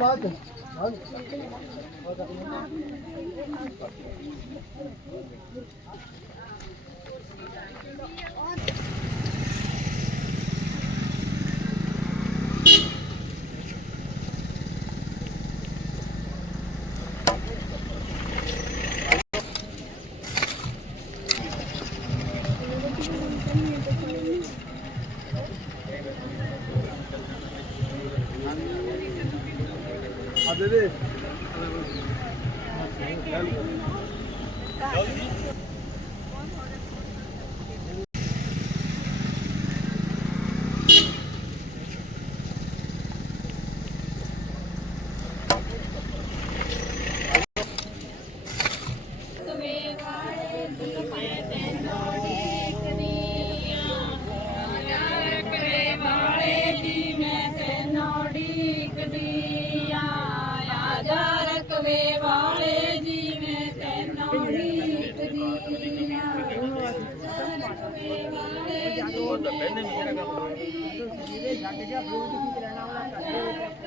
बात है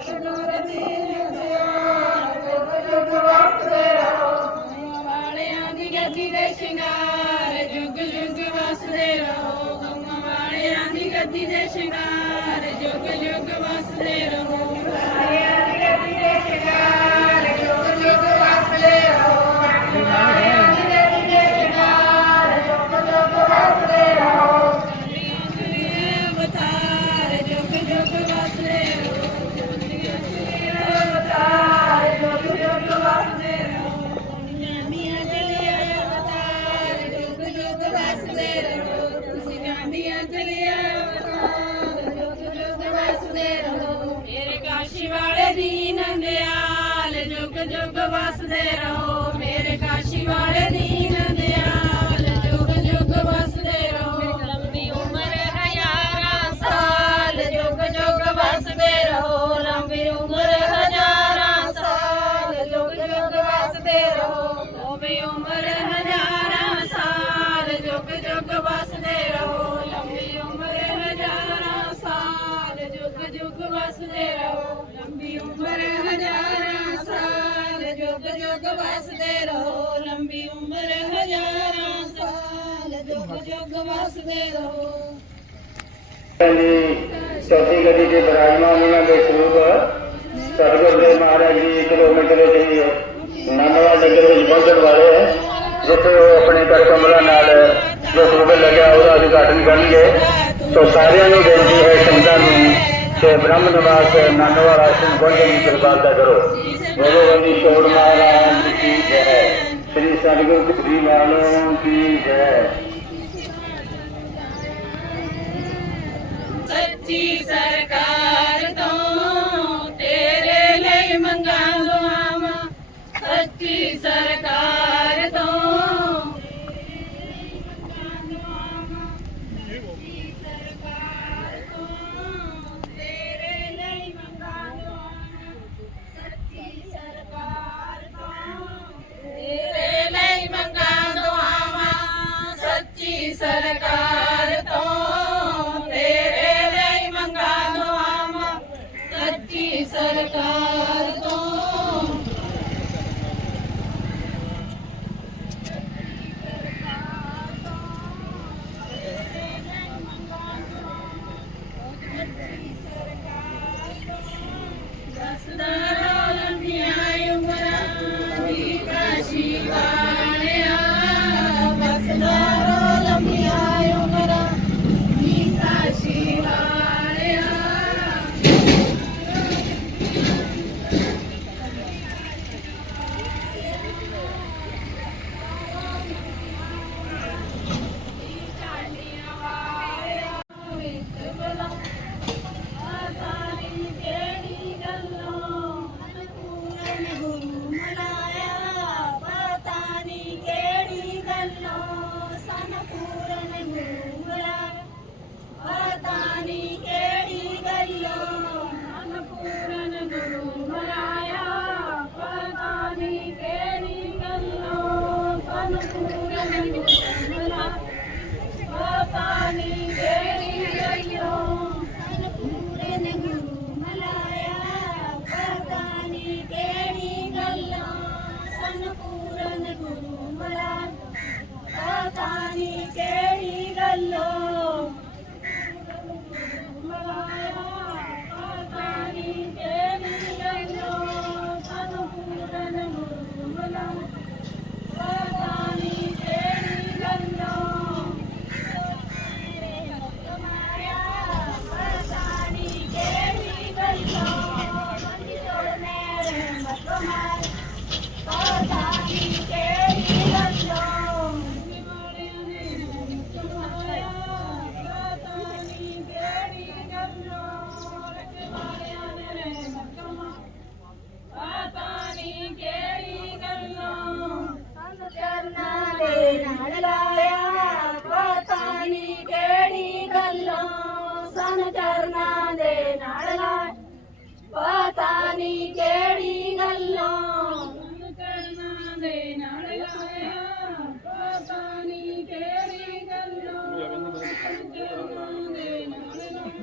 Lakshmana ਜੁਗ ਜੁਗ ਵਸਦੇ ਰਹੋ ਮੇਰੇ ਕਾਸ਼ੀ ਵਾਲੇ ਦੀਨ ਦਿਆਲ। ਜੁਗ ਜੁਗ ਵਸਦੇ ਰਹੋ। ਲੰਬੀ ਉਮਰ ਹਜ਼ਾਰਾਂ ਸਾਲ। ਜੁਗ ਜੁਗ ਵਸਦੇ ਰਹੋ ਲੰਬੀ ਉਮਰ ਹਜ਼ਾਰਾਂ ਸਾਲ। ਜੁਗ ਜੁਗ ਵਸਦੇ ਰਹੋ। ਲੰਬੀ ਉਮਰ ਹਜ਼ਾਰਾਂ ਸਾਲ। ਜੁਗ ਜੁਗ ਵਸਦੇ ਰਹੋ। ਲੰਬੀ ਉਮਰ ਹਜ਼ਾਰਾਂ ਸਾਲ। ਜੁਗ ਜੁਗ ਵਸਦੇ ਰਹੋ। ਲੰਬੀ ਉਮਰ ਹਜ਼ਾਰਾਂ ਜੁਗ ਵਸਦੇ ਰਹੋ, ਲੰਬੀ ਉਮਰ ਹਜ਼ਾਰਾਂ ਸਾਲ ਜੁਗ ਜੁਗ ਵਸਦੇ ਰਹੋ। ਚੌਥੀ ਗੱਡੀ ਦੇ ਬਰਾਜਮਾਨ ਉਹਨਾਂ ਦੇ ਸਰੂਪ ਸਤਿਗੁਰ ਦੇ ਮਹਾਰਾਜ ਜੀ ਕਿਲੋਮੀਟਰ ਵਿੱਚ ਹੀ ਨੰਦਵਾ ਨਗਰ ਵਿੱਚ ਪਹੁੰਚਣ ਵਾਲੇ ਹੈ, ਜਿੱਥੇ ਉਹ ਆਪਣੇ ਕਰ ਕਮਲਾ ਨਾਲ ਜੋ ਸਰੂਪ ਲੱਗਿਆ, ਉਹਦਾ ਉਦਘਾਟਨ ਕਰਨਗੇ। ਸੋ ਸਾਰਿਆਂ ਨੂੰ ਬੇਨਤੀ ਹੈ ਸੰਗਤਾਂ ਨੂੰ से ब्रह्म निवास नानवा राशन गोल्डन कृपालता करो। भगवानी शोर महाराज की जय। श्री सदगुरु श्री वालों की जय। सच्ची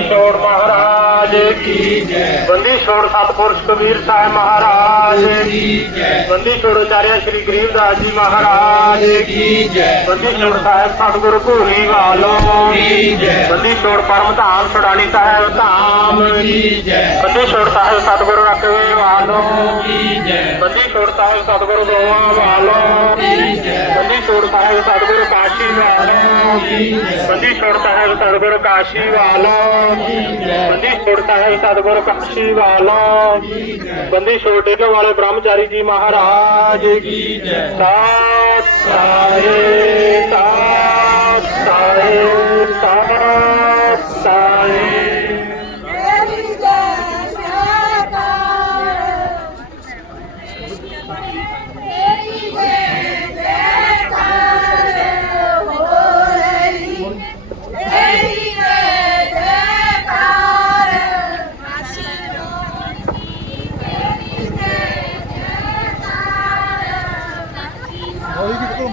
কিশোর মহারাজ ਕੀ ਜੈ ਬੰਦੀ ਛੋੜ ਸਤਪੁਰਸ਼ ਕਬੀਰ ਸਾਹਿਬ ਮਹਾਰਾਜ। ਕੀ ਜੈ ਬੰਦੀ ਛੋੜ ਆਚਾਰਿਆ ਸ੍ਰੀ ਗਰੀਬਦਾਸ ਜੀ ਮਹਾਰਾਜ। ਕੀ ਜੈ ਬੰਦੀ ਛੋੜ ਸਾਹਿਬ ਸਤਿਗੁਰੂ ਭੂਰੀ ਵਾਲੋ। ਕੀ ਜੈ ਬੰਦੀ ਛੋੜ ਪਰਮ ਧਾਮ ਛੜਾਣੀ ਸਾਹਿਬ ਧਾਮ। ਕੀ ਜੈ ਬੰਦੀ ਛੋੜ ਸਾਹਿਬ ਸਤਿਗੁਰੂ ਰਖਵੇ ਵਾਲੋ। ਕੀ ਜੈ ਬੰਦੀ ਛੋੜ ਸਾਹਿਬ ਸਤਿਗੁਰੂ ਦੋਵਾਂ ਵਾਲੋ। ਕੀ ਜੈ ਬੰਦੀ ਛੋੜ ਸਾਹਿਬ ਸਤਿਗੁਰੂ ਕਾਸ਼ੀ ਵਾਲੋ। ਕੀ ਜੈ ਬੰਦੀ ਛੋੜ ਸਾਹਿਬ ਸਤਿਗੁਰੂ ਕਾਸ਼ੀ ਵਾਲੋ। ਕੀ ਜੈ ਬੰਦੀ ਛੋੜ ਸਾਹਿਬ ਸਤਿਗੁਰੂ ਕਾਸ਼ੀ ਵਾਲੋ। ਬੰਦੀ ਛੋਟੇ ਟੇਕੇ ਵਾਲੇ ਬ੍ਰਹਮਚਾਰੀ ਜੀ ਮਹਾਰਾਜ। ਕੀ ਜੈ ਸਾਤ ਸਾਏ ਸਾਤ ਸਾਏ ਸਾਤ ਸਾਏ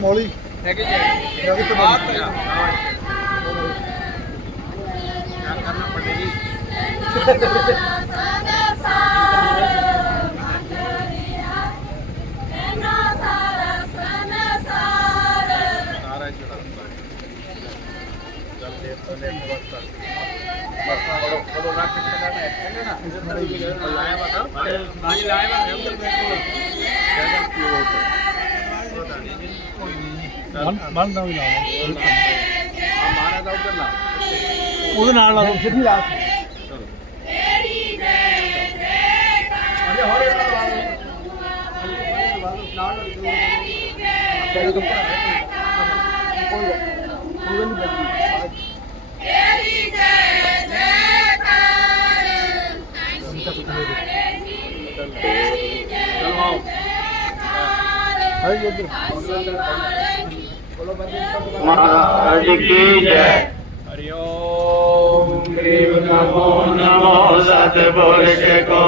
ਮੌਲੀ। ਹੈਗੇ ਜੀ। ਰਵੀ ਤੋਂ ਬਾਤ ਕਰਨਾ ਪੜੇਗੀ ਸਾਡਾ ਸਾਰਾ ਮੰਡਰੀਆ ਮੈਨਾ ਸਾਰਾ ਸਨਾ ਸਾਰਾ ਸਾਰਾ ਚੜਾ ਚੱਲ ਦੇ ਤੋਂ ਨੇ। ਬਸ ਬਸ ਬੜੋ ਬੜੋ ਨਾ ਕਿੱਥੇ ਨਾ ਹੈ ਨਾ ਲਾਇਆ ਬਤਾ ਲਾਇਆ ਬਤਾ ਹਮ तो मेरे को ज्यादा क्यों होता है ਬੰਨ ਦਾ ਵੀ ਲਾ ਆ ਮਾਰਾ ਦਾ ਉੱਧਰ ਲਾ ਉਹਦੇ ਨਾਲ ਲਾ ਦੋ ਸਿੱਧੀ ਲਾ ਤੇਰੀ ਜੈ ਜੈਕਾਰ ਚਲੋ ਆਓ ਹਾਂ ਜੀ ਉਧਰ महाराज की जय। नमो नमो सतपुरुष को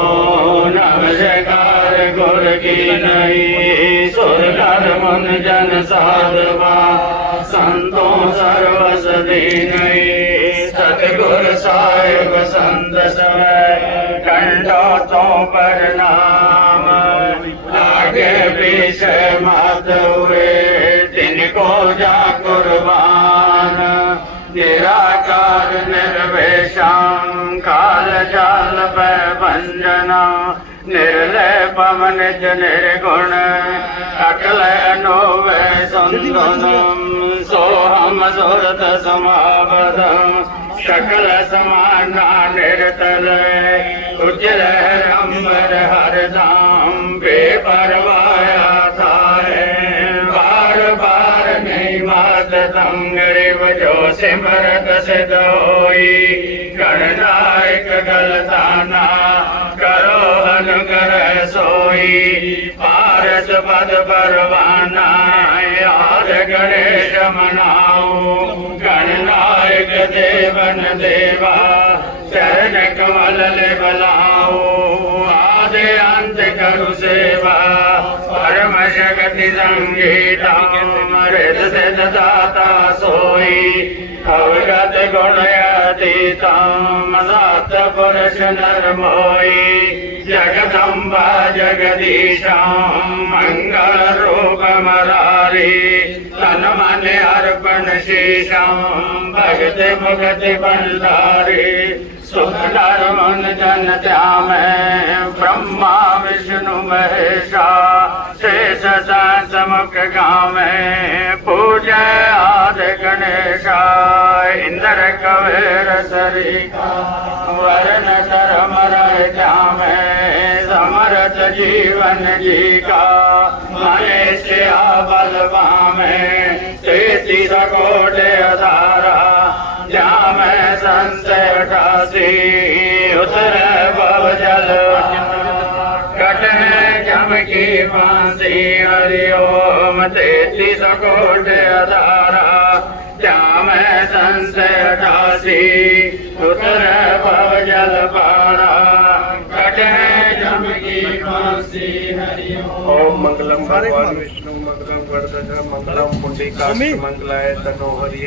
नमस्कार गुर की नहीं सुर धर्मन जन साधवा संतों सर्व सदी सतगुर साहेब संत कंडा तो पर नाम आगे पीछे मात हुए जा कुर्बान। निराकार निर्वेशां पै भंजना। निर्लय पवन ज निर्गुण अकल नो सन्दुनम् सोहम सुरत समावदम्, सकल समाना निर्तल। उज्जल अम्बर धाम बेपरवा ਸਿਮਰਤ ਸਿਧ ਹੋਈ ਗਣਨਾਇਕ ਗਲਤਾਨਾ ਕਰੋ ਅਨੁਗ੍ਰਹ ਸੋਈ ਪਾਰਸ ਪਦ ਪਰਵਾਨਾ ਆਦ ਗਣੇਸ਼ ਮਨਾਉ ਗਣਨਾਇਕ ਦੇਵਨ ਦੇਵਾ ਚਰਨ ਕਮਲ ਲੈ ਬਲਾਉ ਆਦ ਅੰਤ ਕਰੁ ਸੇਵਾ जगति संगीता मृत से दाता सोई अवगत गुणया अतीतम सत पुरुष नर मोई जगदम्बा जगदीशाम मंगल रूप मरारी तन मन अर्पण शीशम भगत भगत सुखदार मन जन त्याम ब्रह्मा विष्णु महेशा शेष समुख गाम पूज आदि गणेशा। इंद्र कवेर सरिका वरण धर्म जाम समरथ जीवन जी का मनुष्य बलवाम तेतीस कोट अधारा जाम संशय उठासी उतर भव जल कट जम की फांसी हरिओम तेतीस कोट अधारा उतर भव जल पारा कट जम की फांसी ओम मंगलम भगवान विष्णु मंगलम गणपति मंगलम पुंडीकाक्ष मंगलाय तनोहरि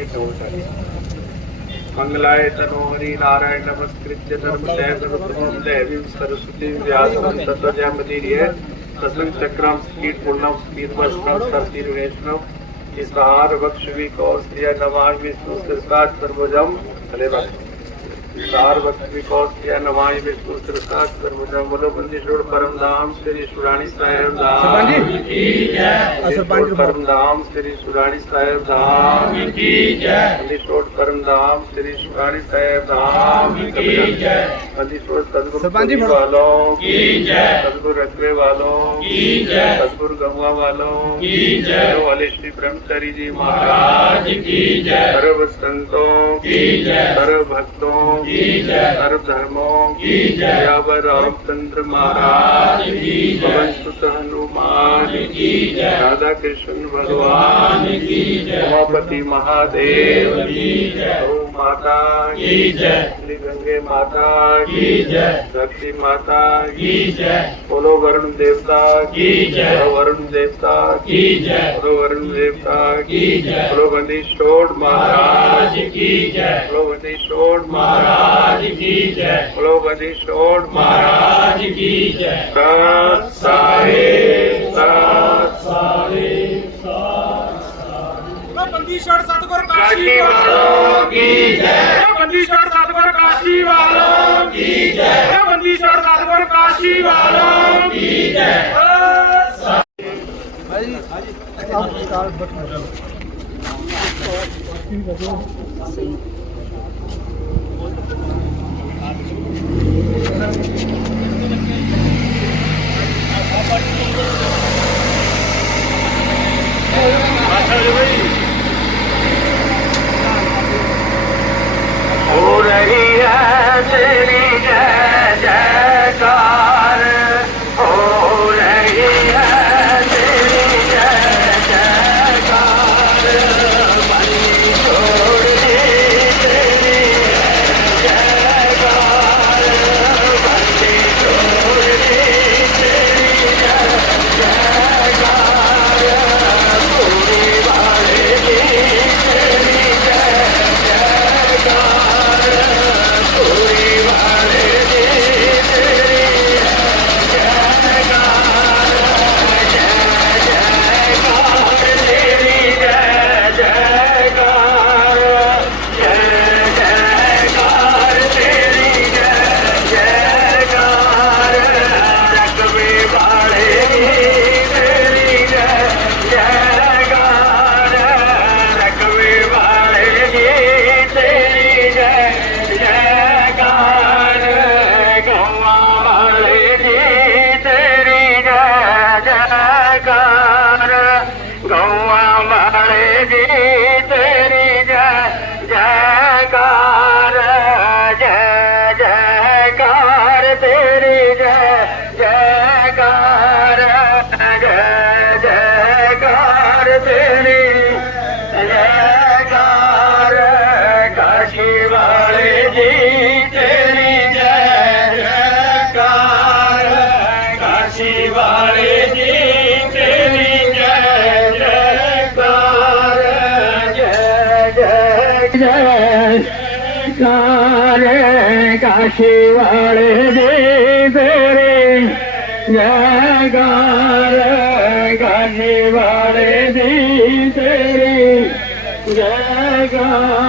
मंगलाय तनोहरि नारायण नमस्कृत्य धर्म दैव देवी सरस्वती व्यासम तत्व जयमदीर्य तस्मिन् चक्रम स्कीट पूर्णम स्कीट वस्त्रम सर्तिर वैष्णव इसहार वक्ष कौश नमामि विष्णु भी सर्वजम हले बात वक्त विकौत किया विष्णु सिरसाट सर्वजम बोलो बंदीश्वर परम धाम श्री सुरानी साहेब धाम। बंदीश्वर परम धाम श्री सुरानी साहेब धाम। की जय। बंदीश्वर परम धाम श्री सुरानी साहेब धाम। की जय। बंदीश्वर सदगुरु पुरी वालों। की जय। सदगुरु रखवे वालों। की जय। सदगुरु गंगा वालों। की जय। वाले श्री ब्रह्मचारी जी महाराज। की जय। सर्व संतों। की जय। सर्व भक्तों। की जय सर्व धर्मों की जय। यावर रामचंद्र महाराज की जय सुत हनुमान की जय राधा कृष्ण भगवान की जय उमापति महादेव की जय माता की जय गंगे माता की जय शक्ति माता की जय बोलो वरुण देवता की जय वरुण देवता की जय बोलो वरुण देवता की जय बोलो बंदीशोड़ महाराज की जय बोलो बंदीशोड़ महाराज ਮਹਾਰਾਜ ਕੀ ਜੈ ਸਲੋਗਨ ਦੀ ਛੋੜ ਮਹਾਰਾਜ ਕੀ ਜੈ ਸਤ ਸਾਰੇ ਸਤ ਸਾਰੇ ਸਤ ਬੰਦੀ ਛੜ ਸਤਗੁਰ ਕਾਸ਼ੀ ਵਾਲੋ ਕੀ ਜੈ ਬੰਦੀ ਛੜ ਸਤਗੁਰ ਕਾਸ਼ੀ ਵਾਲੋ ਕੀ ਜੈ ਬੰਦੀ ਛੜ ਸਤਗੁਰ ਕਾਸ਼ੀ ਵਾਲੋ ਕੀ ਜੈ ਹਾਂਜੀ ਹਾਂਜੀ ਆਪ star button Oh, yeah, Kashi ਵਾਲੇ ਜੀ ਤੇਰੇ ਜੈਕਾਰ ਕਾਸ਼ੀ ਵਾਲੇ ਜੀ ਤੇਰੀ ਜੈਕਾਰ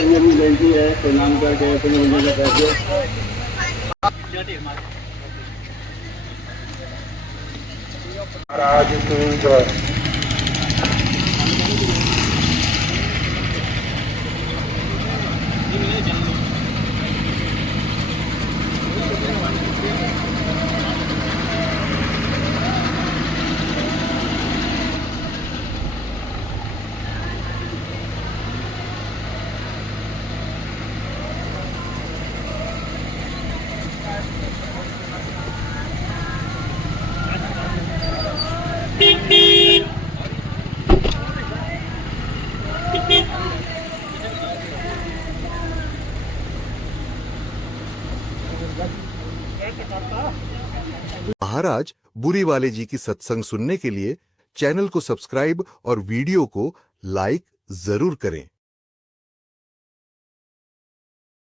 संजय की बेटी है प्रणाम करके प्रणाम करके महाराज की जय महाराज, बुरी वाले जी की सत्संग सुनने के लिए चैनल को सब्सक्राइब और वीडियो को लाइक ज़रूर करें।